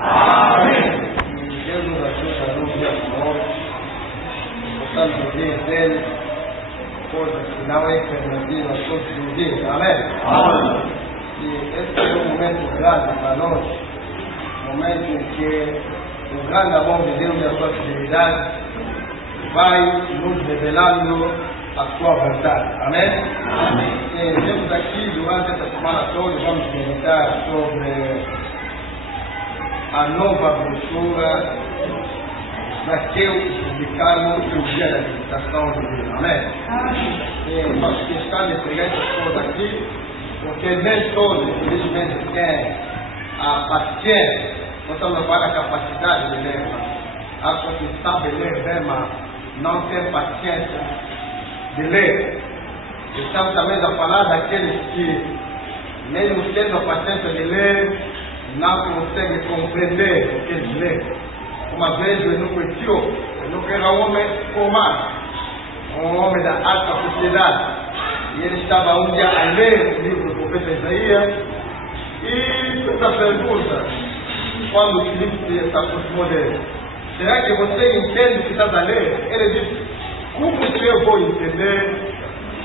Amém. Que Deus nos ajude a nos amor, possamos viver dele, coisas que não é permitido a todos os dias. Amém. Amém. E esse é um momento grande para nós, momento em que o grande amor de Deus e a sua fidelidade vai nos revelando a sua verdade. Amém? Amém. Temos aqui durante essa semana toda, vamos meditar sobre a nova brochura Zaqueu que publicaram no dia da visitação divina. Amém? Nós questão de pregar essas coisas aqui, porque nem todos, infelizmente, têm a paciência, nós estamos a falar da capacidade de ler, há pessoas que sabem ler bem, mas não têm paciência de ler. Estamos também a falar daqueles que, mesmo tendo a paciência de ler, não conseguem compreender o que eles lêem. Uma vez eu não conheci, era um homem formado, um homem da alta sociedade, e ele estava um dia a ler o livro do profeta Isaías, e fez a pergunta, quando o Filipe se aproximou dele: será que você entende o que está a ler? Ele disse: como que eu vou entender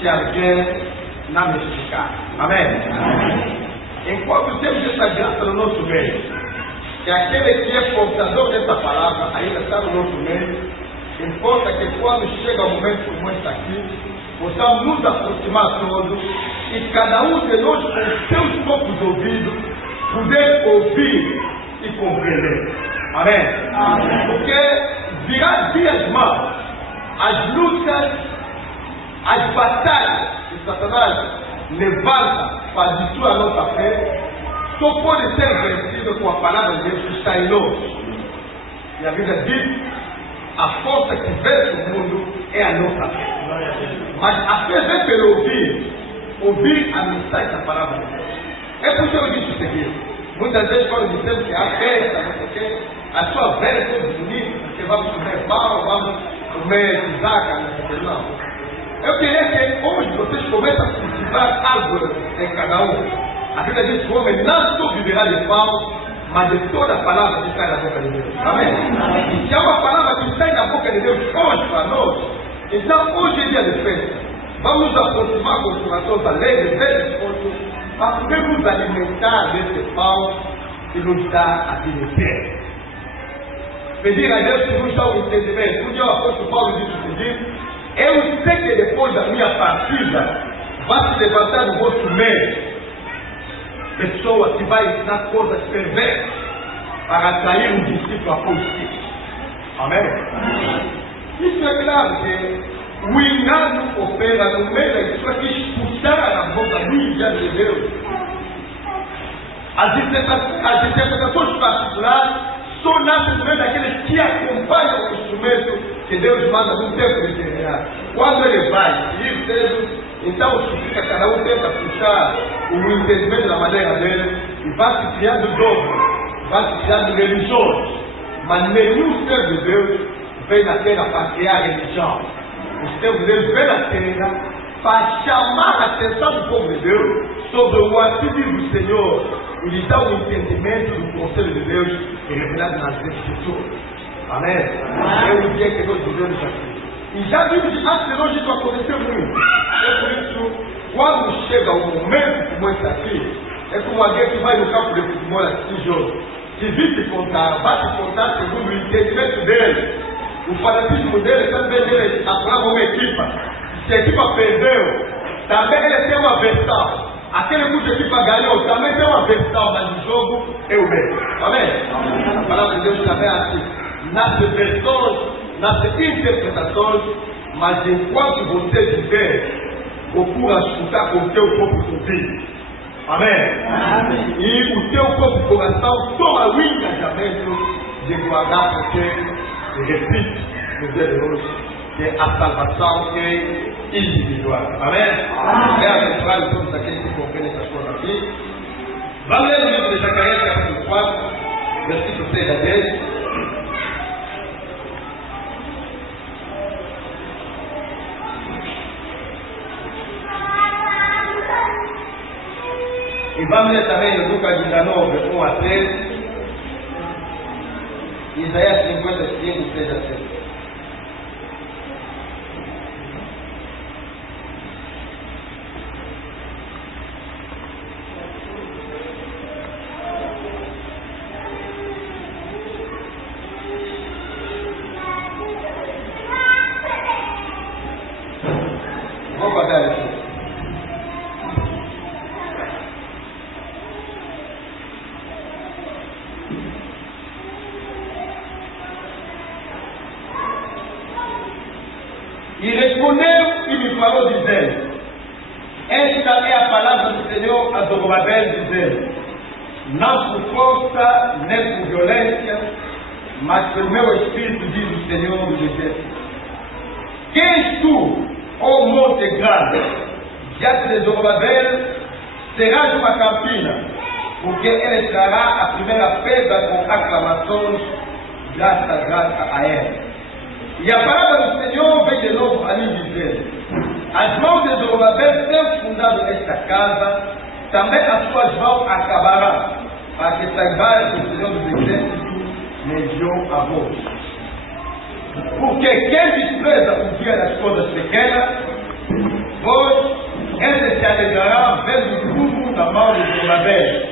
se alguém não me explicar? Amém? Amém. Enquanto temos essa graça no nosso meio, que aquele que é portador dessa palavra ainda está no nosso meio, importa que quando chega um momento como este aqui, possamos nos aproximar todos e cada um de nós com seus próprios ouvidos poder ouvir e compreender. Amém? Amém. Porque virá dias maus, as lutas, as batalhas que Satanás levanta para destruir a nossa fé, só pode ser vencido com a palavra de Deus que está em nós. E a Bíblia diz: a força que vence o mundo é a nossa fé. Mas a fé vem pelo ouvir a mensagem da palavra de Deus. É por isso que eu disse o seguinte: muitas vezes quando dizemos que há festa, não sei o quê, a sua velha é toda bonita, porque vamos comer pão, vamos comer zaca, não sei o quê, não. Eu queria que hoje vocês comecem a cultivar algo em cada um. A Bíblia diz que o homem não só viverá de pão, mas de toda a palavra que sai da boca de Deus. Amém? E se há uma palavra que sai da boca de Deus hoje para nós, então hoje é dia de festa. Vamos nos aproximar com os corações alegres, bem dispostos, para poder nos alimentar desse pão que nos dá a vida eterna. Pedir a Deus que nos dá o entendimento. Um dia o apóstolo Paulo disse o seguinte: eu sei que depois da minha partida vai se levantar no vosso meio pessoa que vai ensinar coisas perversas para atrair um discípulo após si. Amém? Isso é claro que o engano opera no meio das pessoas que expulsaram a boca do engano de Deus. As interpretações particulares só nascem no meio daqueles que acompanham o instrumento que Deus manda num tempo determinado. Quando ele vai ir cedo, então fica, cada um tenta puxar o entendimento da maneira dele e vai se criando dogmas, vai se criando religiões. Mas nenhum servo de Deus vem na terra para criar religião. O servo de Deus vem na terra para chamar a atenção do povo de Deus sobre o atributo do Senhor e lhe dar o entendimento do conselho de Deus revelado nas Escrituras. Amém? É o dia que nós vivemos aqui. E já vimos que antes de nós isso aconteceu muito. É por isso, quando chega um momento como esse aqui, é como alguém que vai no campo de futebol assim, jogo. Se vir se contar, vai se contar segundo o entendimento dele. O fanatismo dele também ele aprova uma equipa. Se a equipa perdeu, também ele tem uma versão. Aquele cuja equipa ganhou também tem uma versão, mas o jogo é o mesmo. Amém? A palavra de Deus também é assim. Nasce versões, nasce interpretações, mas enquanto você viver, procura escutar com o teu próprio ouvido. Amém? Amém? E o teu próprio coração toma o engajamento de guardar, porque, repito, no dia de hoje, que a salvação é individual. Amém? Amém. É abençoado todos aqueles que compreendem essas coisas aqui. Vamos ler o livro de Zacarias, capítulo 4, versículo 6 a 10. E vamos ler também em Lucas 19, 1 a 3. Isaías 55, 6 a 7. Vou pagar isso. E respondeu e me falou dizendo: esta é a palavra do Senhor a Zorobabel, dizendo: não por força nem por violência, mas pelo meu espírito, diz o Senhor dos Exércitos. Quem és tu, ó monte grande? Diante de Zorobabel serás uma campina, porque ele trará a primeira pedra com aclamações, graça a ele. E a palavra do Senhor vem de novo a mim dizendo: as mãos de Zorobabel têm fundado esta casa, também as suas mãos acabarão, para que saibais que o Senhor dos Exércitos me enviou a vós. Porque quem despreza o dia das coisas pequenas, vós, esse se alegrará vendo tudo na mão de Zorobabel,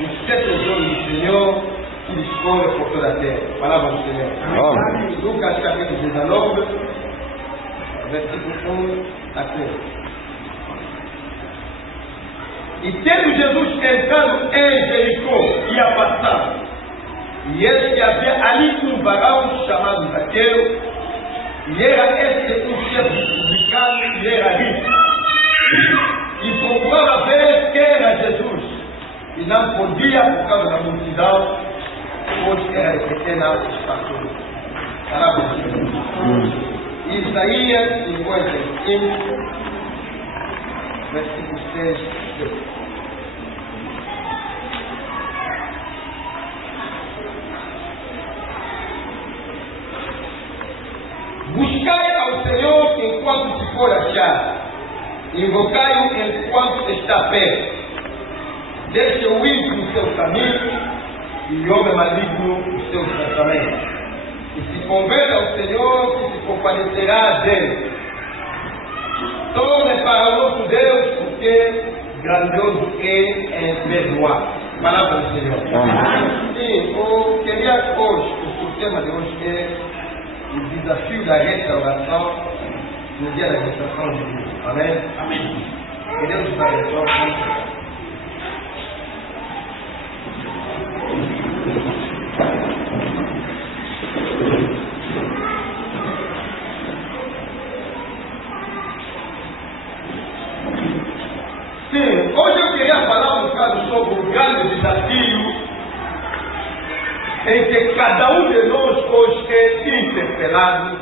os 7 tesouros do Senhor que discorre por toda a terra. Palavra do Senhor. Amém. Lucas capítulo 19, versículo 1 a 3. E tendo Jesus entrado em Jericó, ia passar, e eis que havia ali um varão chamado Zaqueu, e era este um chefe publicano, e era rico, e procurava ver quem era Jesus, e não podia por causa da multidão, pois era de pequena estatura. Palavra do Senhor. Isaías 55, versículo 6. Buscai ao Senhor enquanto se for achar, invocai-o enquanto está perto. Deixe o ímpio o seu caminho, e o homem maligno os seus pensamentos. E se converta ao Senhor, que se compadecerá dele. Torne para o nosso Deus, porque grandioso é em perdoar. Palavra do Senhor. Sim, eu queria hoje, o tema de hoje é o desafio da restauração no dia da restauração de Deus. Amém? Amém. Que Deus nos abençoe. Sim, hoje eu queria falar um bocado sobre o grande desafio em que cada um de nós hoje é interpelado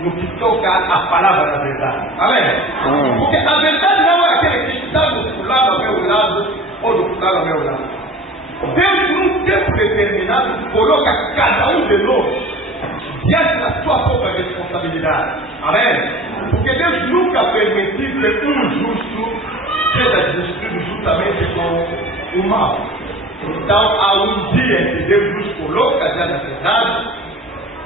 no que toca à palavra da verdade. Amém? Porque a verdade não é aquele que está do fulano ao meu lado ou do fulano ao meu lado. Deus, num tempo determinado, coloca cada um de nós diante da sua própria responsabilidade. Amém? Porque Deus nunca permitiu que um justo seja destruído juntamente com o mal. Então, há um dia em que Deus nos coloca diante da verdade,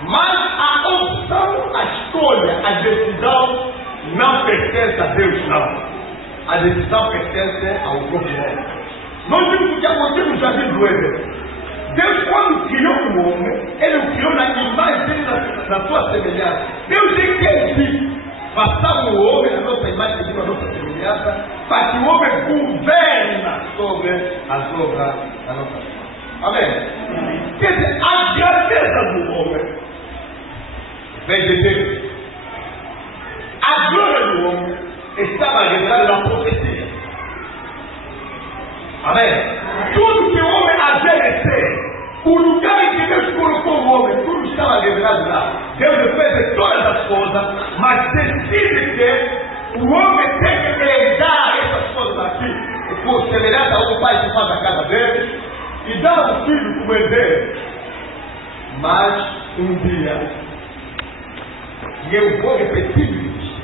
mas a opção, a escolha, a decisão não pertence a Deus, não. A decisão pertence ao próprio homem. Nós vimos o que aconteceu no jardim do Éden. Deus, quando criou o homem, ele o criou na imagem dele, na sua semelhança. Deus é quem disse: façamos o homem na nossa imagem, na nossa semelhança, para que o homem governa sobre as obras da nossa vida. Amém? Quer dizer, a grandeza do homem vem de Deus. A glória do homem estava revelada na profecia. Amém? Tudo que o homem havia de ser, o lugar em que Deus colocou o homem, tudo estava revelado lá. Deus fez todas as coisas, mas decide que o homem tem que herdar essas coisas aqui, por semelhança ao pai que faz a casa dele, e dá ao filho como herdeiro. Mas um dia, e eu vou repetir isso,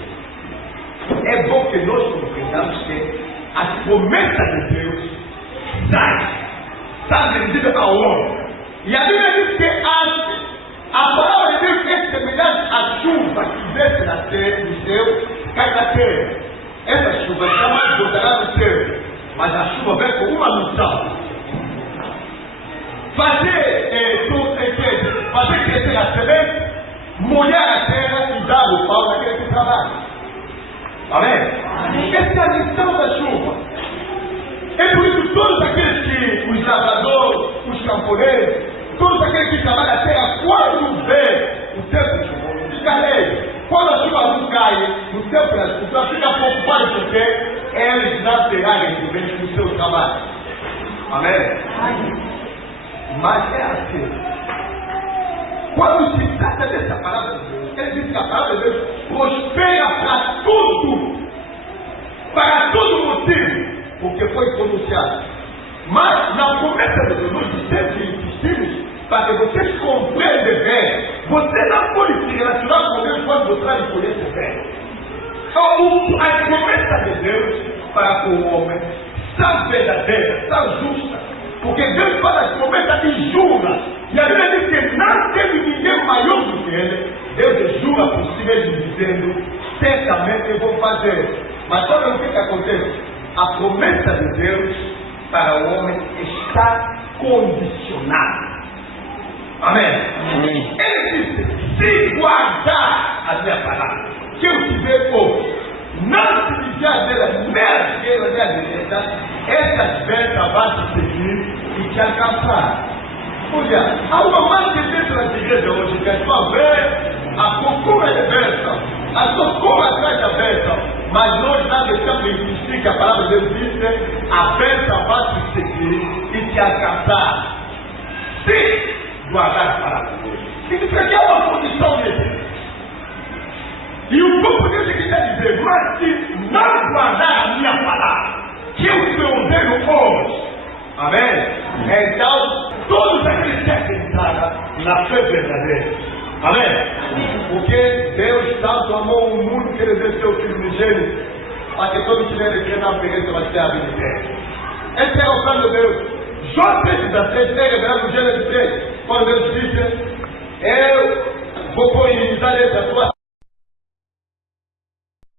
é bom que nós compreendamos que as promessas de Deus está dirigida ao homem. E a Bíblia diz que as A palavra de Deus é semelhante à chuva que desce na terra, no céu, cai na terra. Essa chuva jamais voltará no céu, mas a chuva vem com uma missão. Fazer crescer a semente, molhar a terra e dar o pau naquele que trabalha. Amém? Essa é a missão da chuva. É por isso que todos aqueles que, os lavradores, os camponeses, todos aqueles que trabalham a terra, quando vê o tempo chuvoso, fica alegre. Quando a chuva não cai, no tempo da fica preocupado porque eles não terão recompensa no seu trabalho. Amém? Mas é assim. Quando se trata dessa palavra de Deus, ele diz que a palavra de Deus prospera para tudo, para todo motivo, porque foi pronunciado. Mas na promessa de Deus, nós sempre insistimos para que vocês compreendam bem. Você não pode se relacionar com Deus quando você não conhece bem. A promessa de Deus para com o homem são verdadeiras, são justas. Porque Deus faz as promessas e jura. E a Bíblia diz que não teve ninguém maior do que ele. Deus jura por si mesmo, dizendo: certamente eu vou fazer. Mas sabe o que acontece? A promessa de Deus para o homem está condicionada. Amém? Ele disse: se guardar a minha palavra, que eu te dei hoje, não se desviar dela, nem a esquerda, nem a direita, essas bênçãos vão te seguir e te alcançar. Olha, há uma mais de dentro das igrejas hoje que a sua vê a procura de bênção, a socorro atrás da bênção, mas nós não deixamos de insistir que a palavra de Deus diz: a bênção vai te seguir e te alcançar. Se guardar a palavra de Deus. Significa que é uma condição mesmo. E o povo de Deus é que está dizendo: mas se não guardar a minha palavra, que eu te ordeno hoje, amém? Então, todos aqueles que acreditaram na fé verdadeira, amém? Porque Deus tanto amou o mundo que ele deu seu Filho unigênito, para que todos tiverem que não pereçam, mas tenham a vida eterna. Esse é o plano de Deus. Jó 3,16 é revelado no Gênesis 3, quando Deus disse: eu vou pôr inimizade entre a tua